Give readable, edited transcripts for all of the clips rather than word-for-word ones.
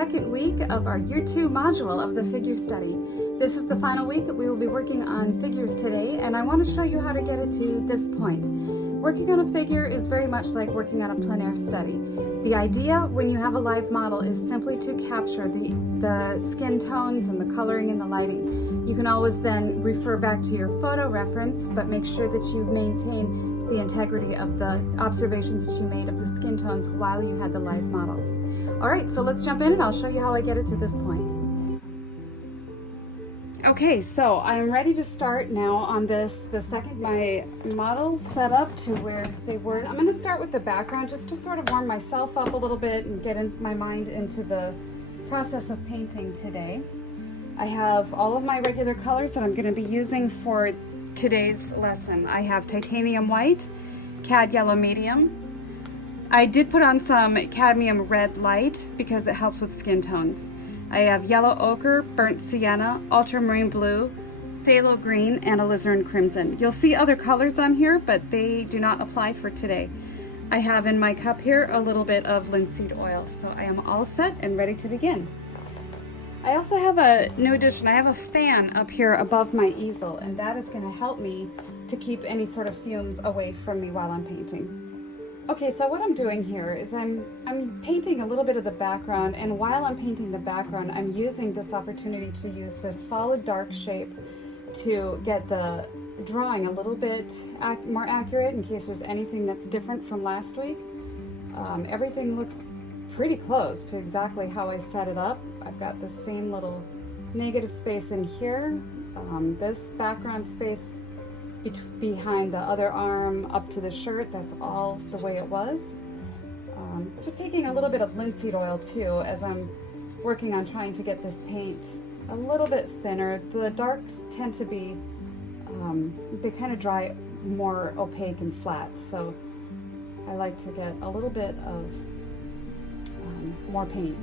second week of our Year 2 module of the figure study. This is the final week that we will be working on figures today, and I want to show you how to get it to this point. Working on a figure is very much like working on a plein air study. The idea when you have a live model is simply to capture the skin tones and the coloring and the lighting. You can always then refer back to your photo reference, but make sure that you maintain the integrity of the observations that you made of the skin tones while you had the live model. All right, so let's jump in and I'll show you how I get it to this point. Okay, so I'm ready to start now on this, the second my model set up to where they were. I'm gonna start with the background just to sort of warm myself up a little bit and get my mind into the process of painting today. I have all of my regular colors that I'm gonna be using for today's lesson. I have titanium white, cad yellow medium. I did put on some cadmium red light because it helps with skin tones. I have yellow ochre, burnt sienna, ultramarine blue, phthalo green, and alizarin crimson. You'll see other colors on here, but they do not apply for today. I have in my cup here a little bit of linseed oil, so I am all set and ready to begin. I also have a new addition. I have a fan up here above my easel, and that is going to help me to keep any sort of fumes away from me while I'm painting. Okay, so what I'm doing here is I'm painting a little bit of the background, and while I'm painting the background, I'm using this opportunity to use this solid dark shape to get the drawing a little bit more accurate in case there's anything that's different from last week. Everything looks pretty close to exactly how I set it up. I've got the same little negative space in here, this background space behind the other arm up to the shirt, that's all the way it was. Just taking a little bit of linseed oil too as I'm working on trying to get this paint a little bit thinner. The darks tend to be, they kind of dry more opaque and flat, so I like to get a little bit of more paint.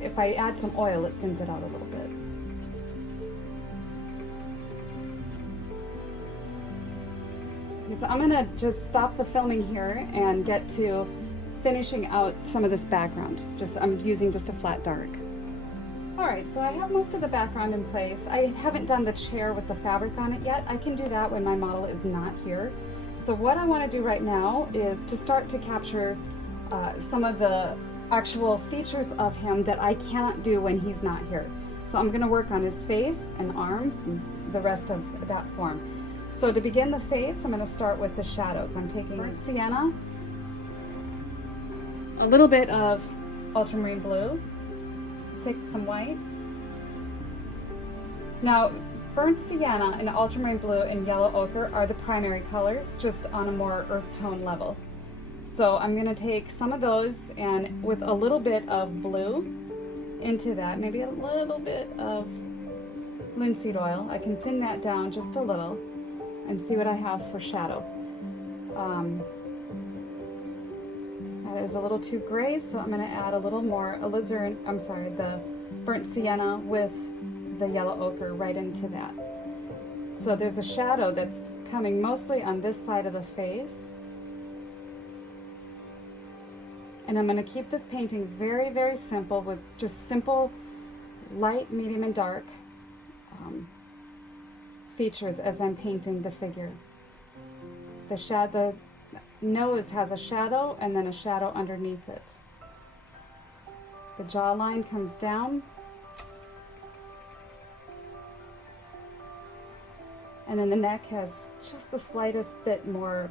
If I add some oil, it thins it out a little bit. So I'm gonna just stop the filming here and get to finishing out some of this background. I'm using just a flat dark. All right, so I have most of the background in place. I haven't done the chair with the fabric on it yet. I can do that when my model is not here. So what I wanna do right now is to start to capture some of the actual features of him that I cannot do when he's not here. So I'm gonna work on his face and arms and the rest of that form. So to begin the face, I'm going to start with the shadows. I'm taking burnt sienna, a little bit of ultramarine blue. Let's take some white. Now, burnt sienna and ultramarine blue and yellow ochre are the primary colors, just on a more earth tone level. So I'm going to take some of those and with a little bit of blue into that, maybe a little bit of linseed oil. I can thin that down just a little and see what I have for shadow. That is a little too gray, so I'm gonna add a little more the burnt sienna with the yellow ochre right into that. So there's a shadow that's coming mostly on this side of the face. And I'm gonna keep this painting very, very simple with just simple light, medium, and dark features as I'm painting the figure. The nose has a shadow and then a shadow underneath it. The jawline comes down. And then the neck has just the slightest bit more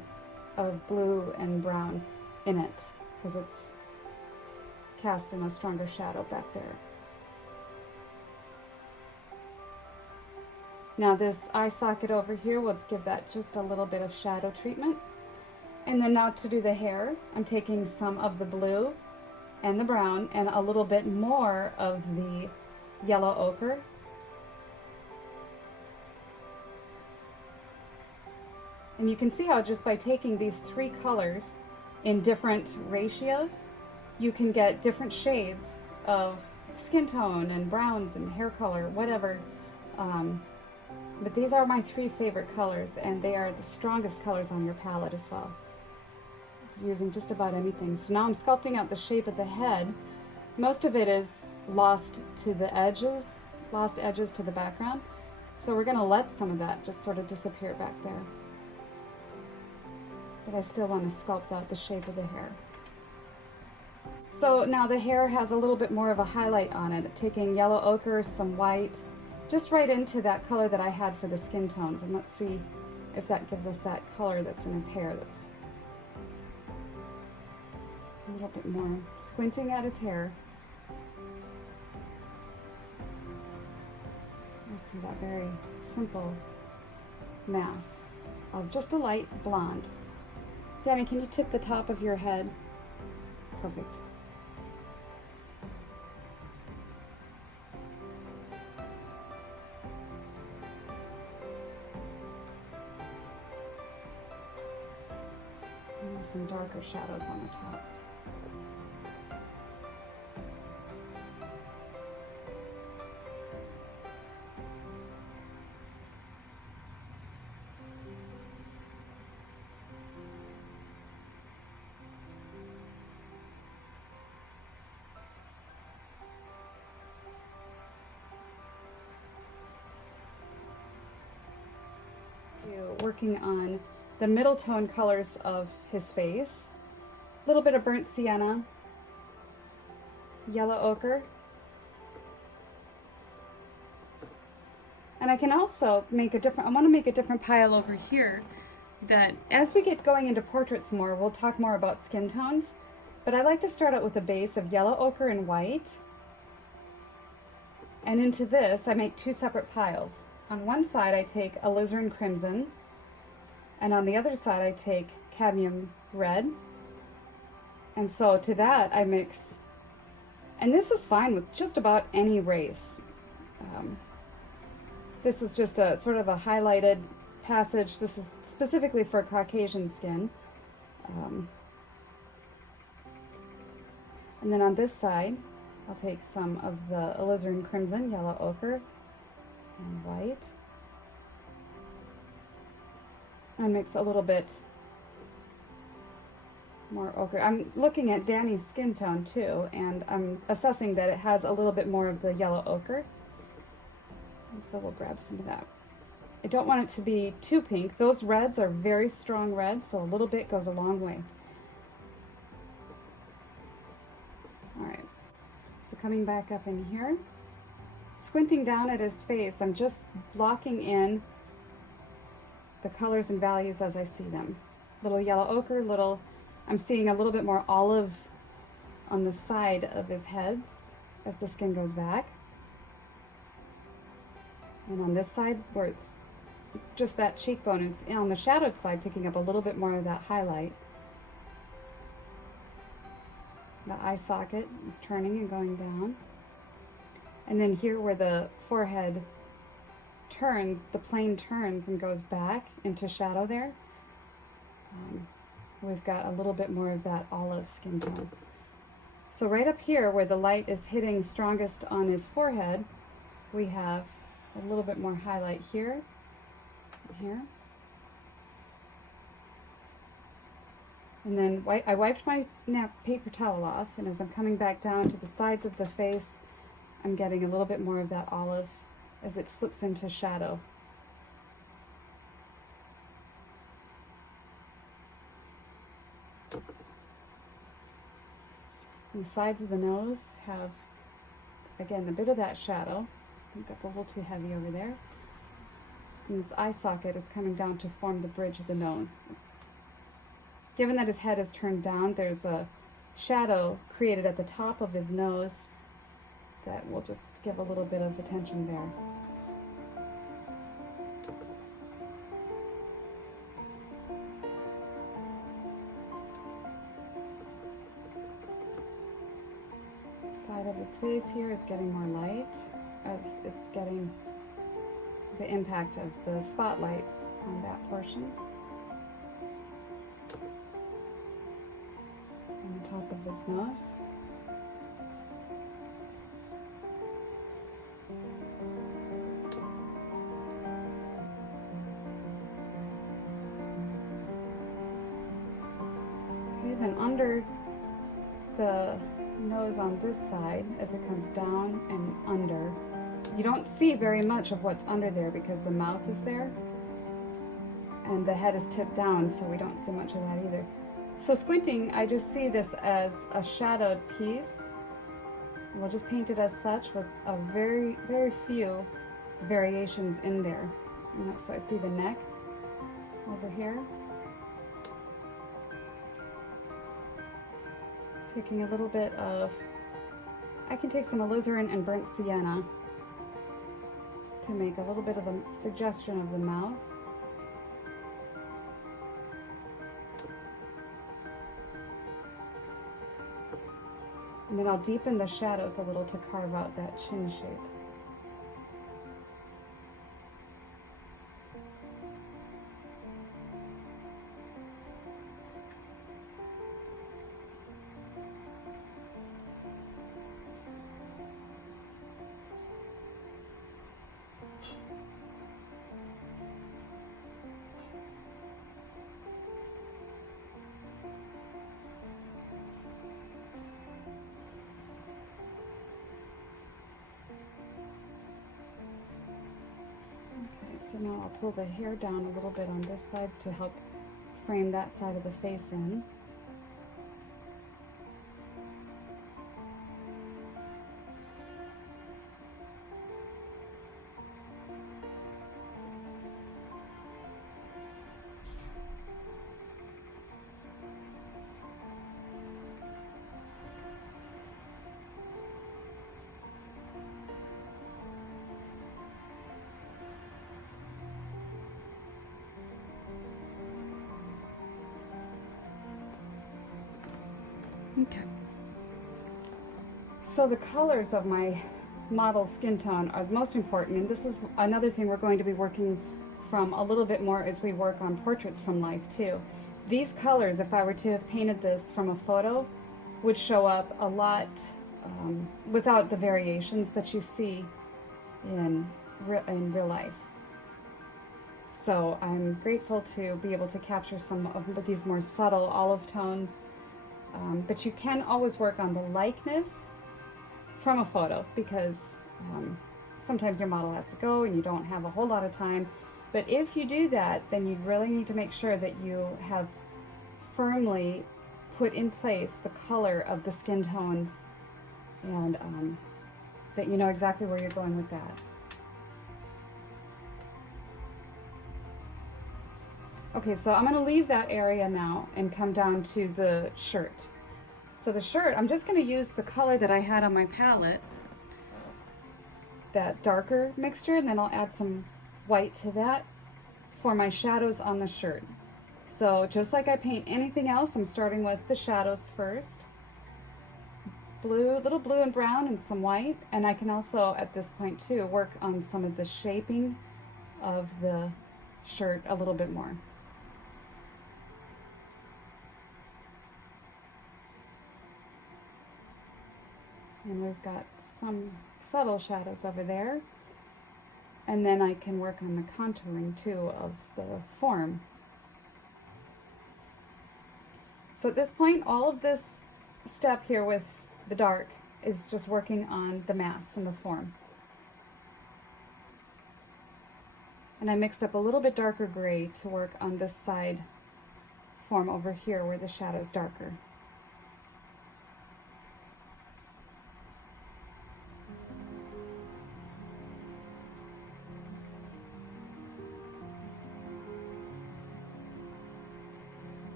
of blue and brown in it because it's cast in a stronger shadow back there. Now this eye socket over here will give that just a little bit of shadow treatment. And then now to do the hair, I'm taking some of the blue and the brown and a little bit more of the yellow ochre. And you can see how just by taking these three colors in different ratios, you can get different shades of skin tone and browns and hair color, whatever. But these are my three favorite colors, and they are the strongest colors on your palette as well. Using just about anything. So now I'm sculpting out the shape of the head. Most of it is lost to the edges, lost edges to the background. So we're gonna let some of that just sort of disappear back there. But I still want to sculpt out the shape of the hair. So now the hair has a little bit more of a highlight on it, taking yellow ochre, some white, just right into that color that I had for the skin tones. And let's see if that gives us that color that's in his hair that's a little bit more. Squinting at his hair. I see that very simple mass of just a light blonde. Danny, can you tip the top of your head? Perfect. And some darker shadows on the top. Working on the middle tone colors of his face. A little bit of burnt sienna, yellow ochre. And I can also make a different, I want to make a different pile over here that as we get going into portraits more, we'll talk more about skin tones. But I like to start out with a base of yellow ochre and white. And into this, I make two separate piles. On one side, I take alizarin crimson, and on the other side, I take cadmium red. And so to that, I mix, and this is fine with just about any race. This is just a sort of a highlighted passage. This is specifically for Caucasian skin. And then on this side, I'll take some of the alizarin crimson, yellow ochre, and white. And mix a little bit more ochre. I'm looking at Danny's skin tone too, and I'm assessing that it has a little bit more of the yellow ochre. And so we'll grab some of that. I don't want it to be too pink. Those reds are very strong reds, so a little bit goes a long way. All right, so coming back up in here, squinting down at his face, I'm just blocking in the colors and values as I see them. Little yellow ochre, I'm seeing a little bit more olive on the side of his heads as the skin goes back. And on this side, where it's just that cheekbone, is on the shadowed side, picking up a little bit more of that highlight. The eye socket is turning and going down. And then here where the forehead turns, the plane turns and goes back into shadow there. We've got a little bit more of that olive skin tone. So right up here where the light is hitting strongest on his forehead, we have a little bit more highlight here and here. And then I wiped my paper towel off, and as I'm coming back down to the sides of the face, I'm getting a little bit more of that olive as it slips into shadow. And the sides of the nose have, again, a bit of that shadow. I think that's a little too heavy over there. And this eye socket is coming down to form the bridge of the nose. Given that his head is turned down, there's a shadow created at the top of his nose that will just give a little bit of attention there. Side of his face here is getting more light as it's getting the impact of the spotlight on that portion. On the top of his nose. Okay, then under the nose on this side as it comes down and under. You don't see very much of what's under there because the mouth is there and the head is tipped down, so we don't see much of that either. So squinting, I just see this as a shadowed piece. We'll just paint it as such with a very, very few variations in there. You know, so I see the neck over here. Taking a little bit of, I can take some alizarin and burnt sienna to make a little bit of a suggestion of the mouth. And then I'll deepen the shadows a little to carve out that chin shape. So now I'll pull the hair down a little bit on this side to help frame that side of the face in. Okay. So the colors of my model skin tone are the most important, and this is another thing we're going to be working from a little bit more as we work on portraits from life too. These colors, if I were to have painted this from a photo, would show up a lot without the variations that you see in real life. So I'm grateful to be able to capture some of these more subtle olive tones. But you can always work on the likeness from a photo because sometimes your model has to go and you don't have a whole lot of time. But if you do that, then you really need to make sure that you have firmly put in place the color of the skin tones and that you know exactly where you're going with that. Okay, so I'm going to leave that area now and come down to the shirt. So the shirt, I'm just going to use the color that I had on my palette, that darker mixture, and then I'll add some white to that for my shadows on the shirt. So just like I paint anything else, I'm starting with the shadows first. Blue, a little blue and brown and some white, and I can also at this point too work on some of the shaping of the shirt a little bit more. And we've got some subtle shadows over there. And then I can work on the contouring too of the form. So at this point, all of this step here with the dark is just working on the mass and the form. And I mixed up a little bit darker gray to work on this side form over here where the shadow is darker.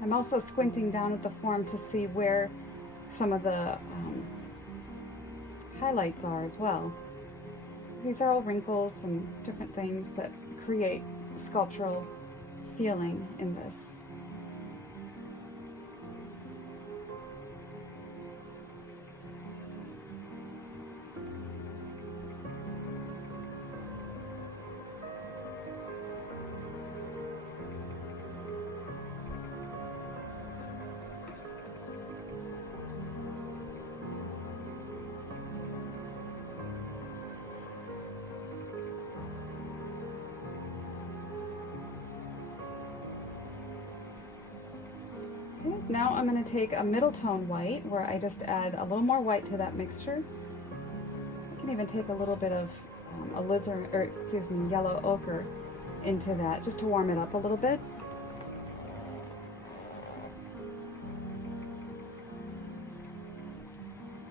I'm also squinting down at the form to see where some of the highlights are as well. These are all wrinkles and different things that create sculptural feeling in this. Now I'm going to take a middle tone white where I just add a little more white to that mixture. I can even take a little bit of yellow ochre into that just to warm it up a little bit.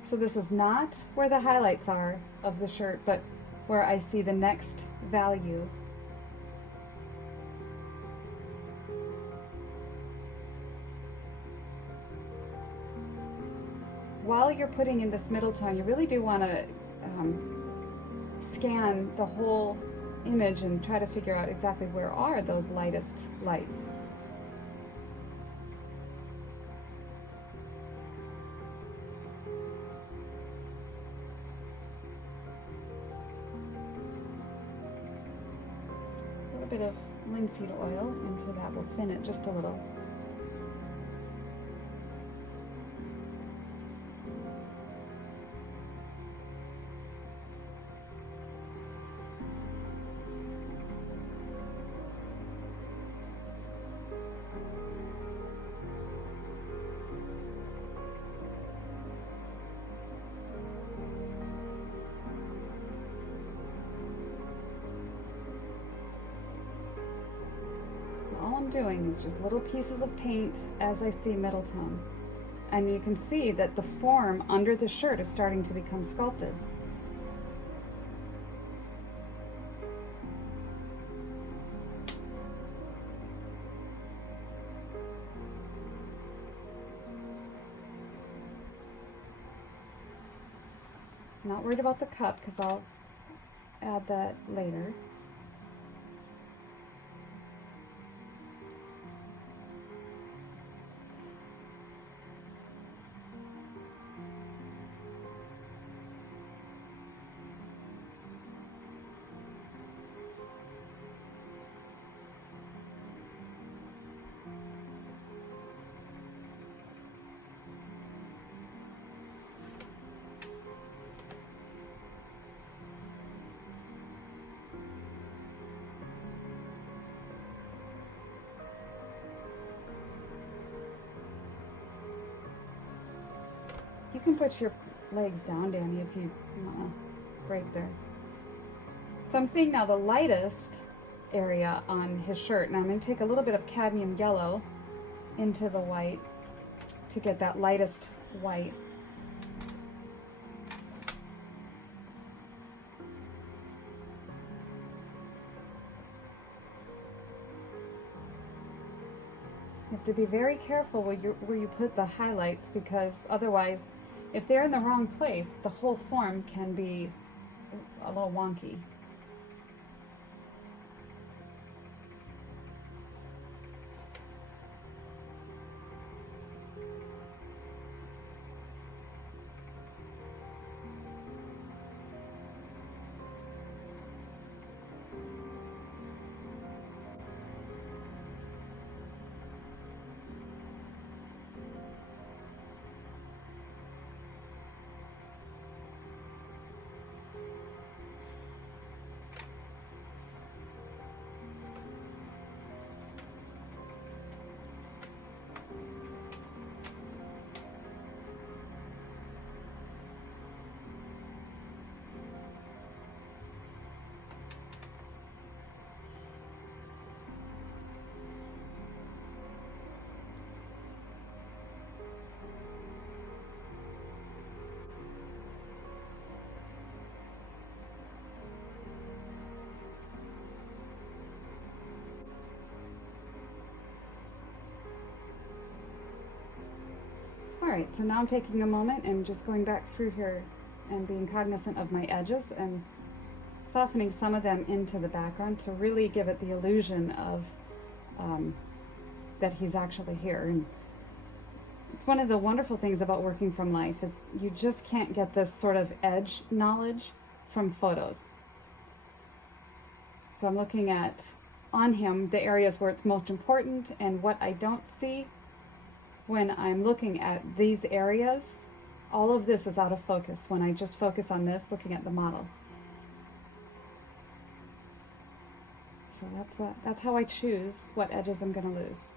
So this is not where the highlights are of the shirt, but where I see the next value. While you're putting in this middle tone, you really do want to scan the whole image and try to figure out exactly where are those lightest lights. A little bit of linseed oil into that will thin it just a little. All I'm doing is just little pieces of paint as I see middle tone. And you can see that the form under the shirt is starting to become sculpted. I'm not worried about the cup because I'll add that later. You can put your legs down, Danny, if you want to break there. So I'm seeing now the lightest area on his shirt, and I'm going to take a little bit of cadmium yellow into the white to get that lightest white. You have to be very careful where you put the highlights, because otherwise, if they're in the wrong place, the whole form can be a little wonky. Alright, so now I'm taking a moment and just going back through here and being cognizant of my edges and softening some of them into the background to really give it the illusion of that he's actually here. And it's one of the wonderful things about working from life is you just can't get this sort of edge knowledge from photos. So I'm looking at on him the areas where it's most important, and what I don't see when I'm looking at these areas, all of this is out of focus when I just focus on this, looking at the model. So that's how I choose what edges I'm going to lose.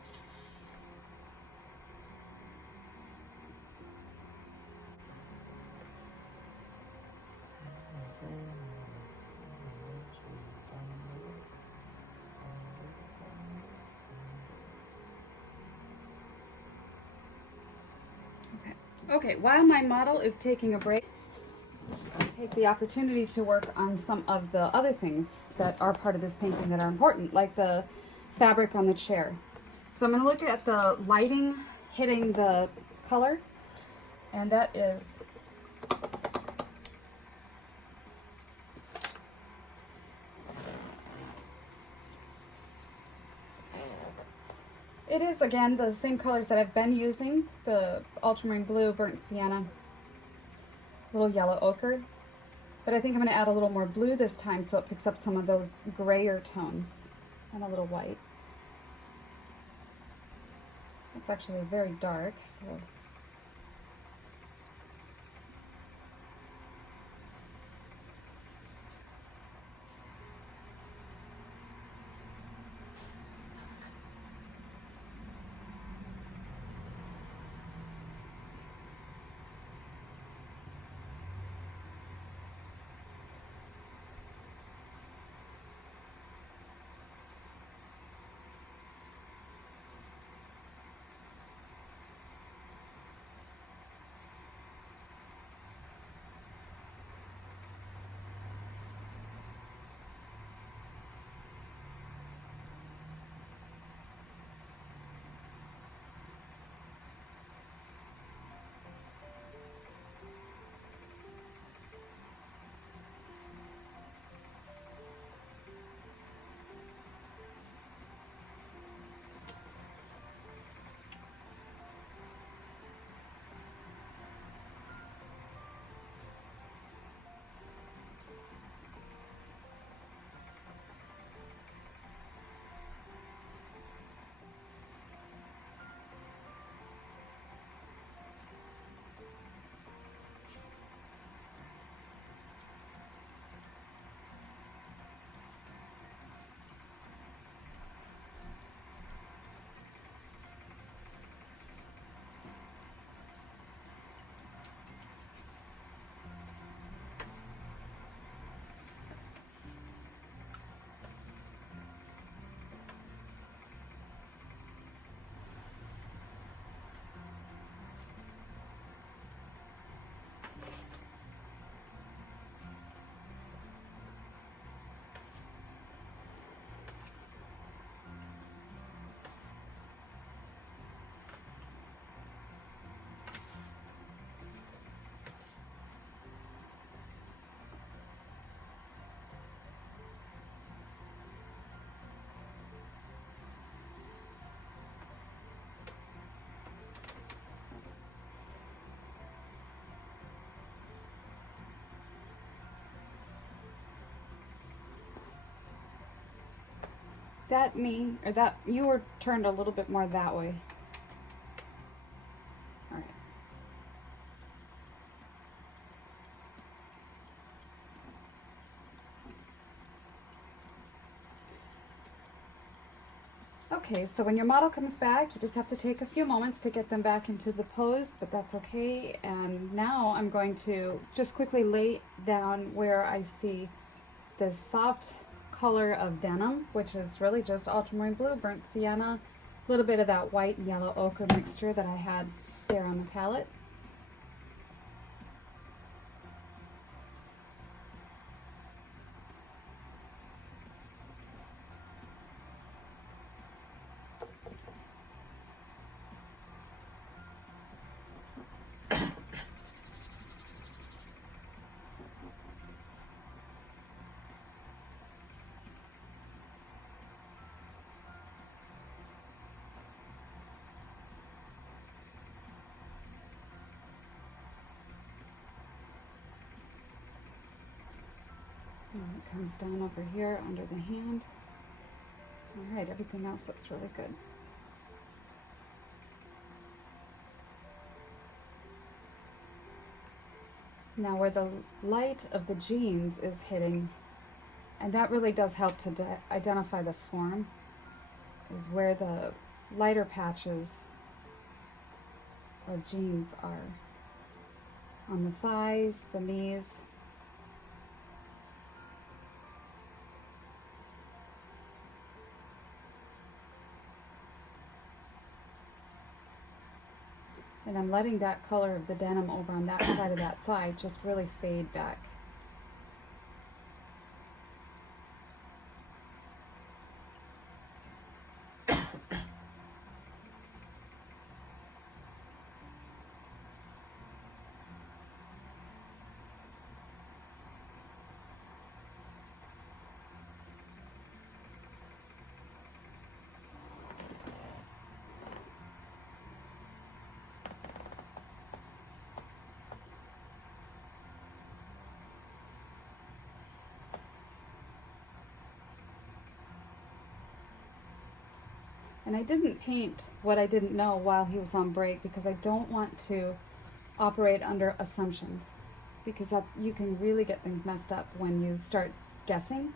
Okay, while my model is taking a break, I take the opportunity to work on some of the other things that are part of this painting that are important, like the fabric on the chair. So I'm going to look at the lighting hitting the color, and that is it is again the same colors that I've been using, the ultramarine blue, burnt sienna, little yellow ochre, but I think I'm going to add a little more blue this time so it picks up some of those grayer tones, and a little white. It's actually very dark, so that you were turned a little bit more that way. All right. Okay, so when your model comes back, you just have to take a few moments to get them back into the pose, but that's okay. And now I'm going to just quickly lay down where I see this soft color of denim, which is really just ultramarine blue, burnt sienna, a little bit of that white and yellow ochre mixture that I had there on the palette. And it comes down over here under the hand. All right, everything else looks really good. Now where the light of the jeans is hitting, and that really does help to identify the form, is where the lighter patches of jeans are. On the thighs, the knees. And I'm letting that color of the denim over on that side of that thigh just really fade back. And I didn't paint what I didn't know while he was on break because I don't want to operate under assumptions, because that's, you can really get things messed up when you start guessing.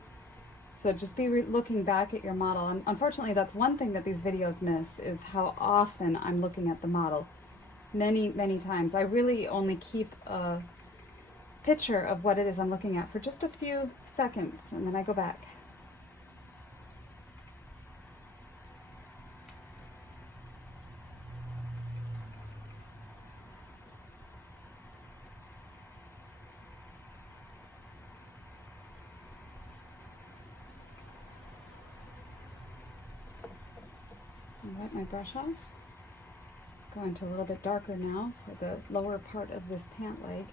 So just be looking back at your model. And unfortunately, that's one thing that these videos miss, is how often I'm looking at the model. Many, many times. I really only keep a picture of what it is I'm looking at for just a few seconds, and then I go back. Wipe my brush off. Going to a little bit darker now for the lower part of this pant leg.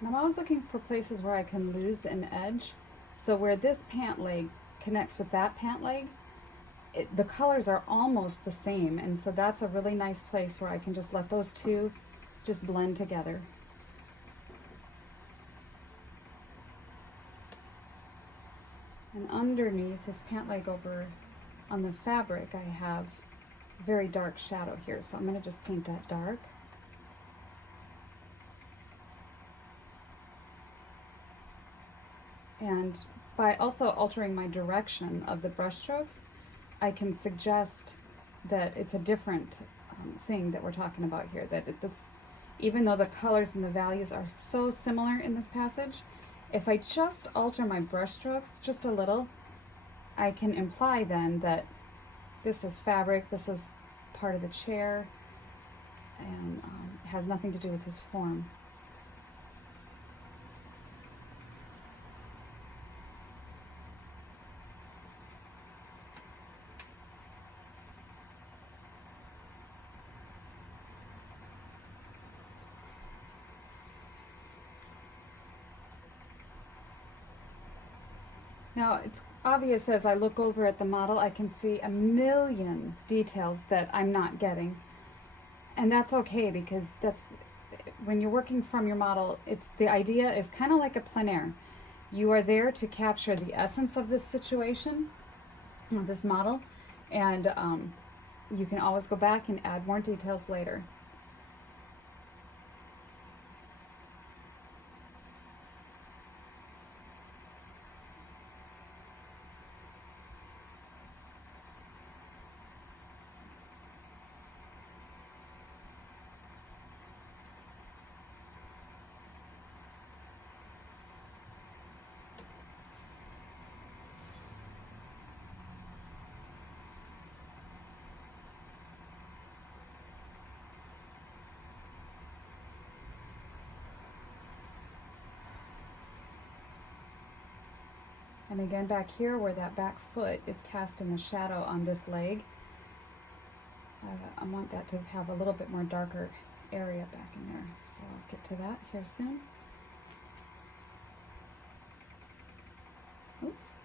And I'm always looking for places where I can lose an edge. So where this pant leg connects with that pant leg, the colors are almost the same. And so that's a really nice place where I can just let those two just blend together. And underneath this pant leg over on the fabric, I have a very dark shadow here. So I'm going to just paint that dark. And by also altering my direction of the brush strokes, I can suggest that it's a different thing that we're talking about here. That even though the colors and the values are so similar in this passage, if I just alter my brush strokes just a little, I can imply then that this is fabric, this is part of the chair, and has nothing to do with his form. Now, it's obvious as I look over at the model, I can see a million details that I'm not getting. And that's okay, because that's, when you're working from your model, the idea is kind of like a plein air. You are there to capture the essence of this situation, of this model, and you can always go back and add more details later. And again, back here where that back foot is casting a shadow on this leg, I want that to have a little bit more darker area back in there. So I'll get to that here soon. Oops.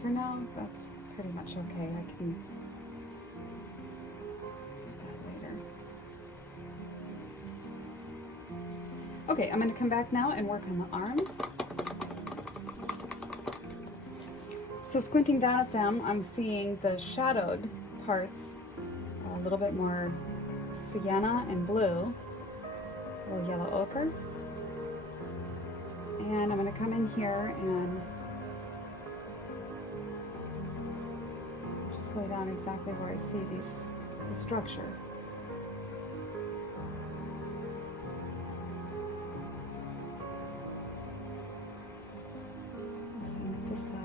for now, that's pretty much okay. I can do that later. Okay, I'm going to come back now and work on the arms. So squinting down at them, I'm seeing the shadowed parts a little bit more sienna and blue, a little yellow ochre. And I'm going to come in here and just lay down exactly where I see the structure. And same with this side.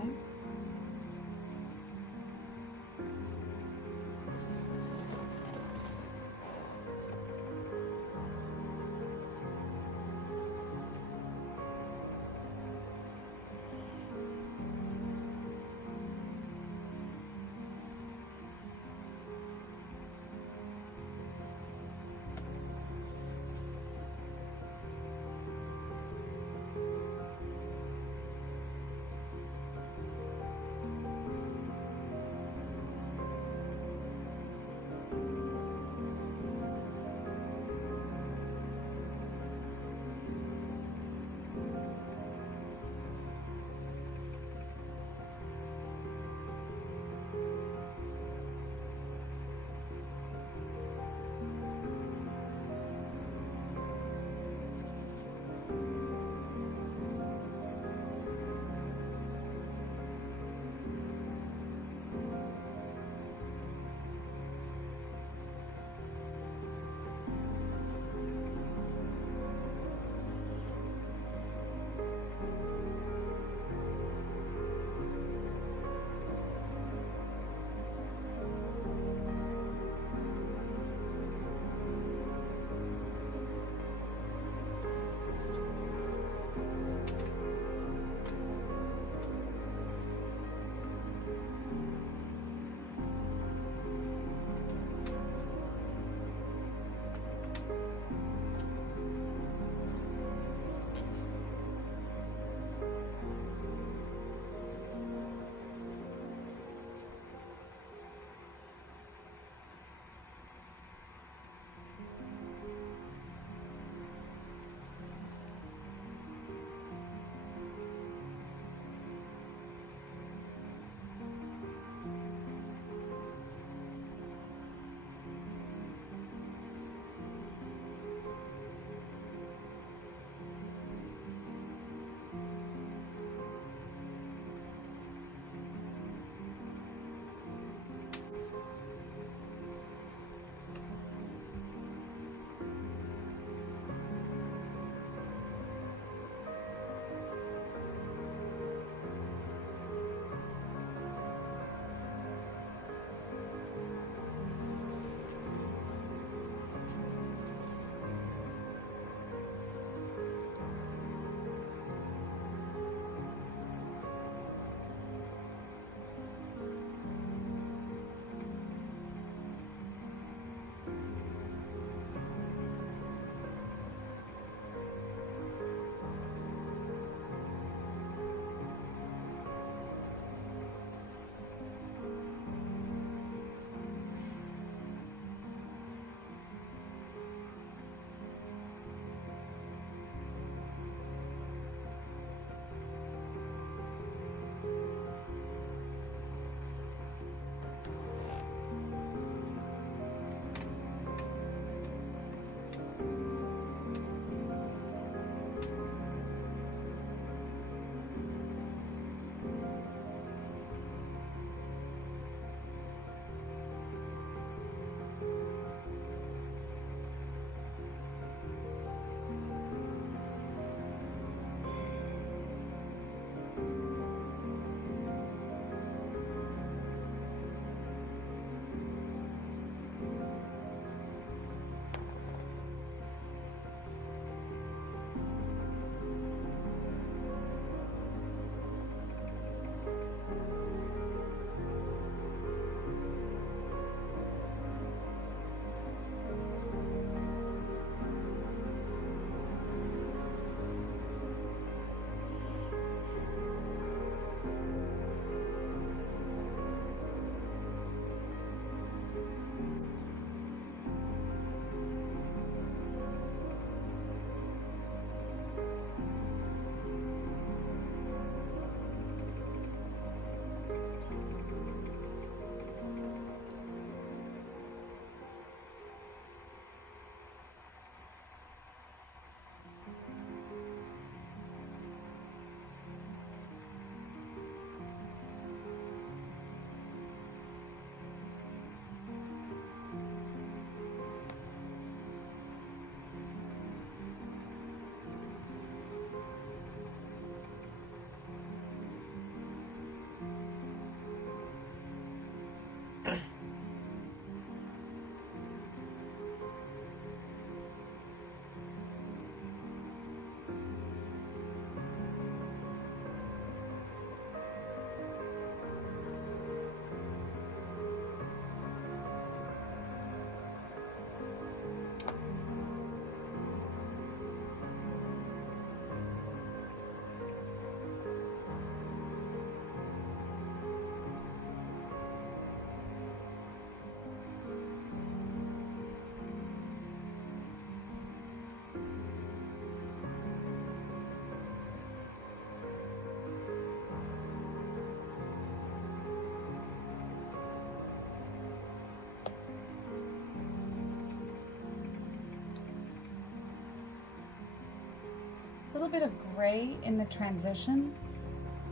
little bit of gray in the transition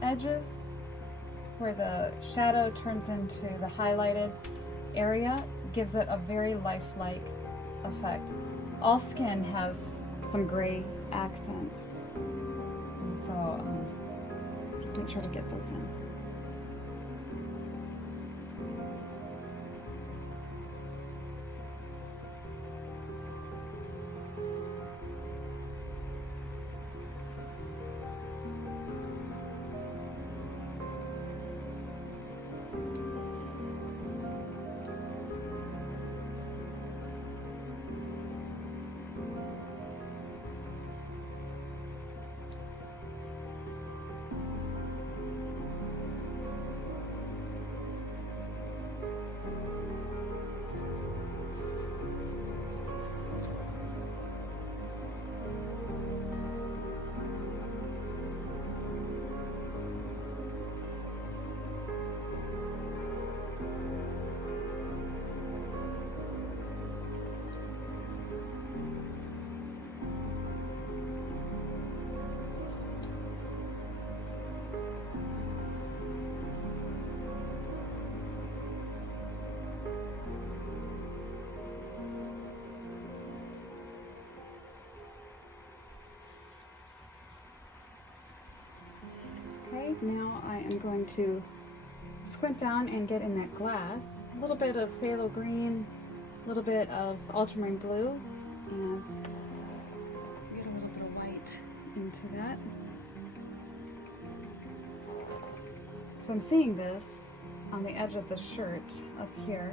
edges where the shadow turns into the highlighted area, gives it a very lifelike effect. All skin has some gray accents, and so just make sure to get those in. Okay, now I am going to squint down and get in that glass. A little bit of phthalo green, a little bit of ultramarine blue, and get a little bit of white into that. So I'm seeing this on the edge of the shirt up here.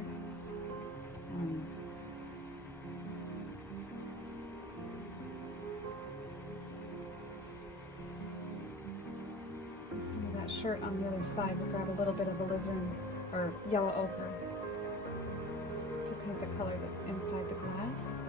Some of that shirt on the other side, we'll grab a little bit of alizarin or yellow ochre to paint the color that's inside the glass.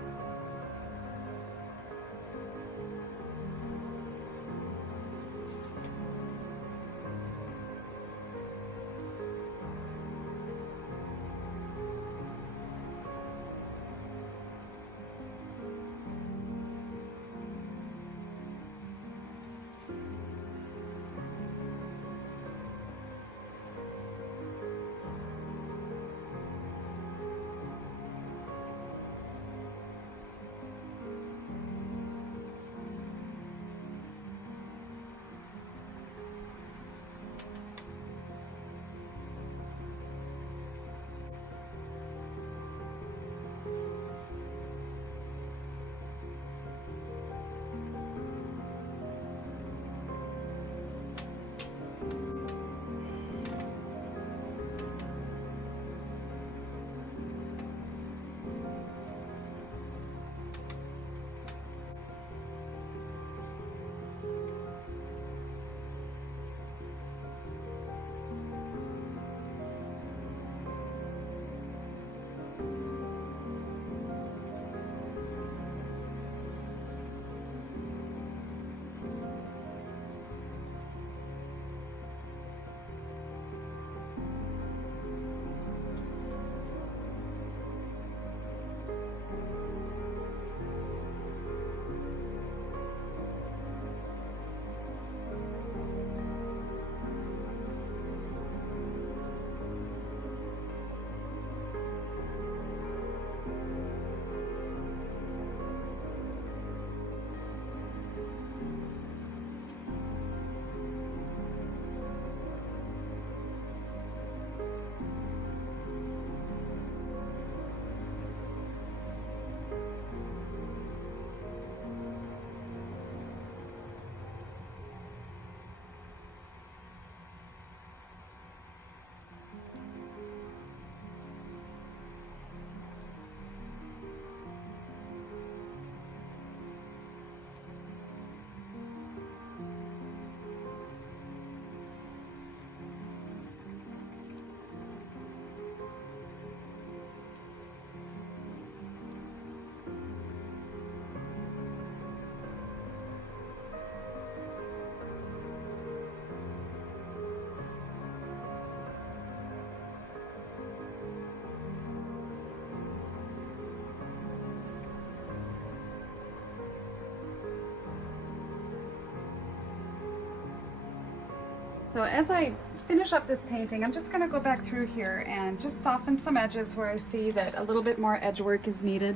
So as I finish up this painting, I'm just gonna go back through here and just soften some edges where I see that a little bit more edge work is needed.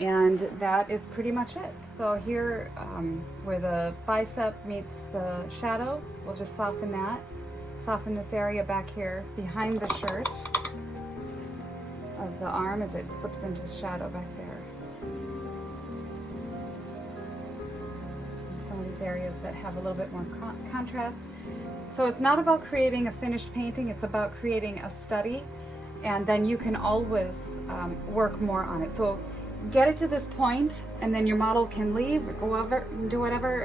And that is pretty much it. So here, where the bicep meets the shadow, we'll just soften that. Soften this area back here behind the shirt of the arm as it slips into shadow back there. Some of these areas that have a little bit more contrast. So it's not about creating a finished painting, it's about creating a study, and then you can always work more on it. So get it to this point, and then your model can leave, or go over, and do whatever,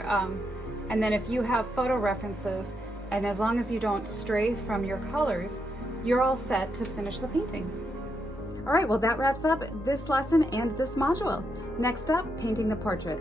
and then if you have photo references, and as long as you don't stray from your colors, you're all set to finish the painting. All right, well that wraps up this lesson and this module. Next up, painting the portrait.